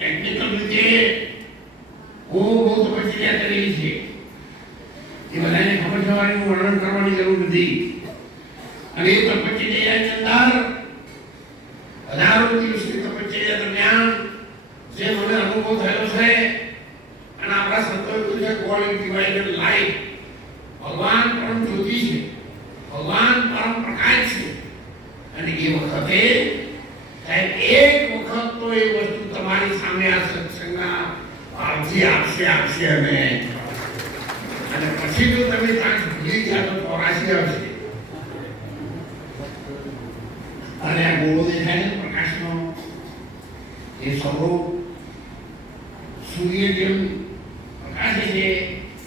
Technical રીતે બહુ બહુ તપસ્યા કરેલી છે. એ બધાને ખબર થવાની વર્ણન કરવાની જરૂર નથી. અને એ તપશ્ચર્યાની અંદર હજારો દિવસની તપશ્ચર્યા દરમિયાન જે મને અનુભવ થયો છે અને આપણા સંતોએ કીધું છે ડિવાઇડેડ લાઈફ ભગવાન પરમ જ્યોતિ છે. ભગવાન પરમ પ્રકાશ છે. અને એ વખતે સાહેબ એક વખત તો એ વસ્તુ તમારી સામે આ સત્સંગના ભાવથી આપશે આપશે અને અને પછી જો તમે ત્યાં ભૂલી ગયા તો ચોરાશી આવશે. અને આ ગોળો દેખાય ને પ્રકાશનો. એ સ્વરૂપ સૂર્ય જેમ પ્રકાશે છે.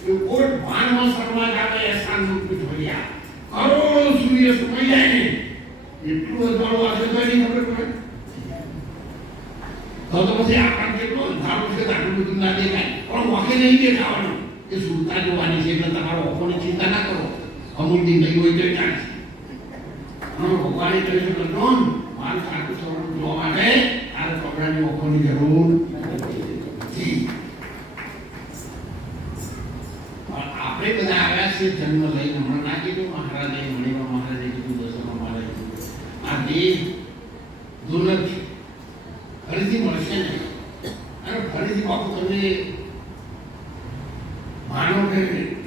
એ કોઈ ભાનમાં સર્વા જાવે એસાન રૂપ જોયા. કરોડો સૂર્ય સુકાઈ જાય ને એટલું અંધારું આજે તો એની ખબર પડે. તો પછી આપણને છે આટલું ના દેખાય પણ વખે નહીં દેખાવાનું એ સુરતા જોવાની છે એટલે તમારો ઓખોની ચિંતા ના કરો અમૂલથી નહીં હોય તો ચાલશે હા ભગવાને કહ્યું છે કે જોન મારું સાચું સ્વરૂપ જોવા માટે આ કપડાની ઓખોની જરૂર આપણે બધા આવ્યા છે જન્મ લઈને હમણાં ના કીધું મહારાજે મળીમાં મહારાજે કીધું દસમા મહારાજે આ દેહ દુર્લભ છે ફરીથી મળશે ને અને ફરીથી બાપુ તમે માનો કે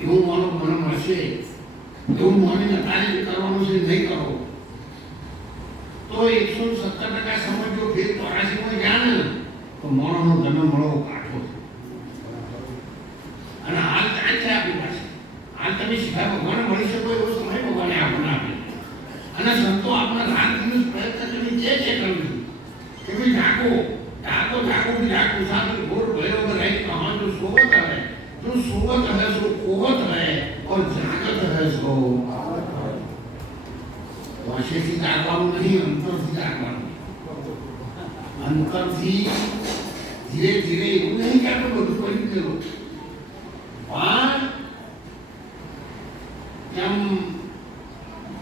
એવું માનો મને મળશે એવું માનીને કાર્ય કરવાનું છે, નહીં કરો. તો એકસો સત્તર ટકા સમજો ભેદ ચોરાસીમાં ગયા ને, તો મોણોનો તમે મળવો કાઢો અને હાલ કાંઈ છે આપણી પાસે. હાલ તમે સીધા ભગવાન મળી શકો એવો સમય ભગવાને આપણને આપે અને સંતો આપણા રાત પ્રયત્ન કરી જે છે કર્યું કે ભાઈ ઢાકો ઢાકો ઢાકો ઢાકો સાથે ઘોર ભયો રાઈ કહાનું શોભો તમે सोवत है जो सोवत है सो कोवत है और जागत है सो વાંચેથી જાગવાનું નહીં અંતરથી જાગવાનું અંતરથી ધીરે ધીરે એવું નહીં કે આપણે બધું કરી દેવું પણ જેમ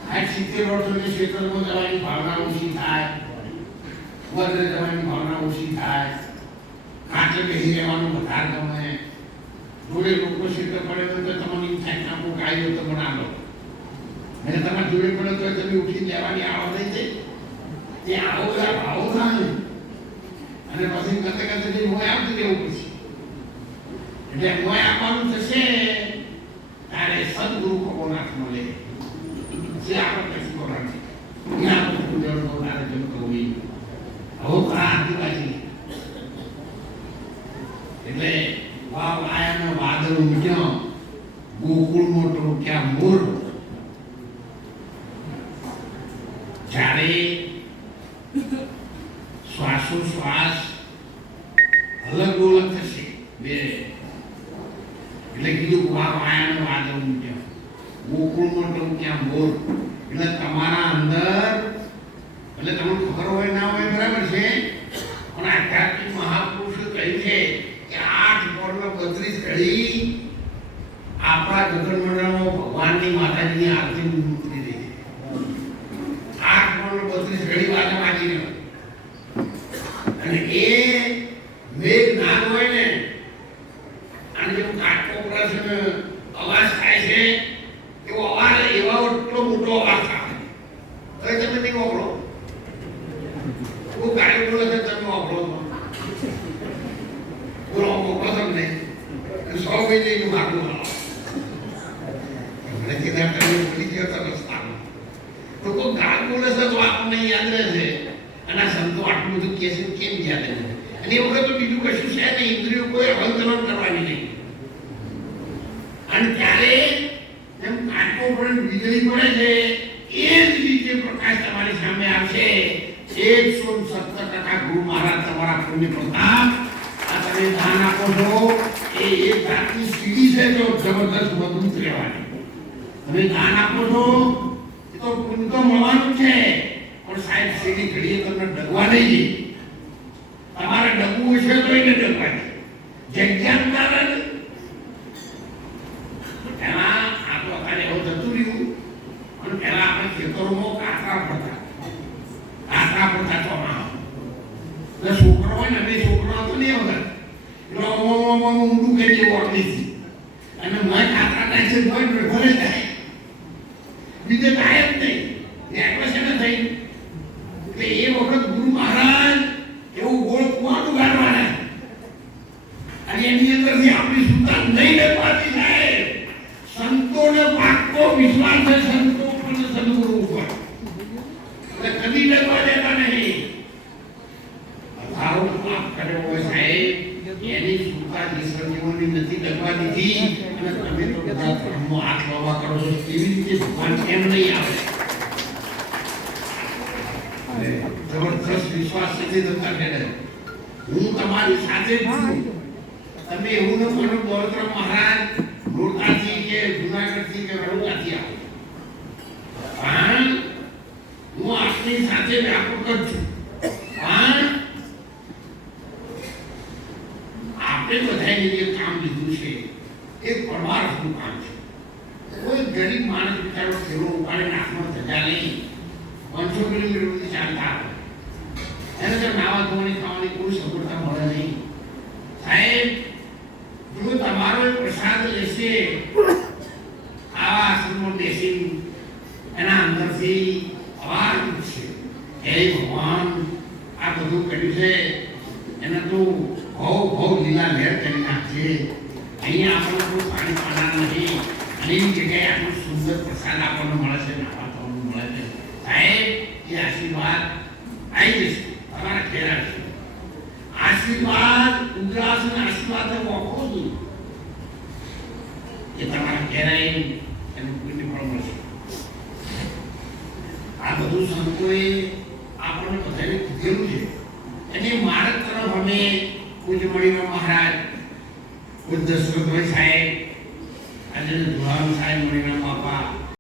સાઠ સિત્તેર વર્ષોની ક્ષેત્રમાં જવાની ભાવના ઓછી થાય વગર જવાની ભાવના ઓછી થાય કાંઠે બેસી રહેવાનું વધારે ગમે જોડે લોકો ક્ષેત્ર પડે તો તમને એમ થાય કે આપણું કાયદો તો બનાવો અને તમારે જોડે પડે તો તમે ઉઠી લેવાની આવો નહીં છે એ આવો ભાવો થાય. અને પછી કતે કતે જે મોય આવતી રહેવું પછી. એટલે મોય આપવાનું થશે તારે સદગુરુ ભગવાન મળે જે આપણે કશું કરવાનું આપણે પૂજન કરનારે જેમ કહું હવે ખરા આદિવાસી એટલે વાવ આયાનો વાદળ ઉગ્યો ગોકુળ મોટો ક્યાં મોર જ્યારે શ્વાસોશ્વાસ અલગ અલગ થશે. બે. એટલે કીધું વાવ આયાનો વાદળ ઉગ્યો ગોકુળ મોટો ક્યાં મોર એટલે તમારા અંદર, એટલે તમને ખબર હોય ના હોય બરાબર છે? પણ આધ્યાત્મિક મહાપુરુષે કહ્યું છે કે આઠ વર્ણ બત્રીસ ઘડી આપણા ગગનમંડળમાં ભગવાનની માતાજીની આરતી મૂકી દે આઠ વર્ણ બત્રીસ ઘડી વાજા વાંચી રહ્યો અને એ મેઘ નાદ હોય ને અને કાટકો કાટકોપરા અવાજ થાય છે, એવો અવાજ, એવા એટલો મોટો અવાજ થાય. હવે તમે નહીં વાપરો. હું ગાડી બોલે છે, તમે વાપરો પૂરો મોકો તમને સો મહિને નું માગું હાલો એમણે કીધા તમે ભૂલી ગયો તો રસ્તામાં લોકો ગાળ બોલે છે તો આપણને યાદ રહે છે. અને આ સંતો આટલું બધું કહે છે કેમ યાદ રહે અને એ વખત તો બીજું કશું છે નહીં. ઇન્દ્રિયો કોઈ અવંતરણ કરવાની નહીં. અને ત્યારે જેમ કાટકો પણ વીજળી પડે છે, એ જ રીતે પ્રકાશ તમારી સામે આવશે. એકસો સત્તર ટકા ગુરુ મહારાજ તમારા પુણ્ય પ્રતાપ, આ તમે દાન આપો છો. એ એક જાતની સીડી છે જો જબરદસ્ત મજબૂત રહેવાની. તમે દાન આપો છો, એ તો પુણ્ય તો મળવાનું છે. પણ સાહેબ, સીડી ઘડીએ તમને ડગવા નહીં દે તમારે ડગવું હશે તો એને ડગવા દે જગ્યા કારણ એમાં આ તો અત્યારે એવું જતું રહ્યું અને પહેલા આપણે ખેતરોમાં કાતરા પડતા કાતરા પડતા એટલે છોકરો હોય ને, બે છોકરો હતો ને બે વખત. એટલે ઓમ ઊંડું કરી ઓટલીથી અને મેં થાય છે ભરે ભરે જાય બીજે કાંઈ જ નહીં. એટલે છે ને થઈ. એટલે એ વખત ગુરુ મહારાજ એવું ગોળ કુવાનું ગાળવાના. અને એની અંદરથી આપણી સુતા નહીં પાતી સાહેબ. સંતોને પાકો વિશ્વાસ છે, સંતો ઉપર અને સદગુરુ ઉપર એટલે કદી ડરવા દેતા નહીં અધારો પાપ કર્યો હોય સાહેબ એની સુતા નિસર્ગીઓની નથી ડરવા દીધી અને તમે તો બધા ધર્મો હાથ બાબા કરો છો કેવી રીતે ભગવાન કેમ નહીં આવે જબરદસ્ત વિશ્વાસ સાથે જતા ખેડે હું તમારી સાથે જ છું તમે એવું ન માનો બળવંતરાવ મહારાજ રોડતાથી કે જુનાગઢથી કે વડોદરાથી આવો પણ હું જ પણ આપણે બધાએ જે કામ લીધું છે, એ પરમાર્થનું કામ છે. કોઈ ગરીબ માણસ બિચારો ખેડો ઉપાડે હાથમાં ધજા નહીં. પાંચસો કિલોમીટર સુધી ચાલતા આવે. એને તો નાવા ધોવાની ખાવાની કોઈ સગવડતા મળે નહીં સાહેબ જો તમારો એ પ્રસાદ લેશે આવા આશ્રમમાં બેસી એના અંદરથી અવાજ ઉઠશે હે ભગવાન આ બધું કર્યું છે. એને તો બહુ બહુ લીલા લહેર કરી નાખશે અહીંયા આપણને કોઈ પાણી પાડા નથી. અને એની જગ્યાએ આપણું સુંદર પ્રસાદ આપણને મળે છે નાવા થવાનું મળે છે. સાહેબ, એ આશીર્વાદ આવી જશે. તમારા ઘેર આવશે. આશીર્વાદ ઉગ્રાસ અને આશીર્વાદ વાપરો નહીં. એ તમારા ઘેર આવીને એનું પુણ્ય ફળ મળશે. આ બધું સંતોએ આપણને બધાને કીધેલું છે. અને માર્ગ તરફ અમે મણિરામ મહારાજ પૂજ્ય દશરથભાઈ સાહેબ આજે ધોળામ સાહેબ મણીના બાપા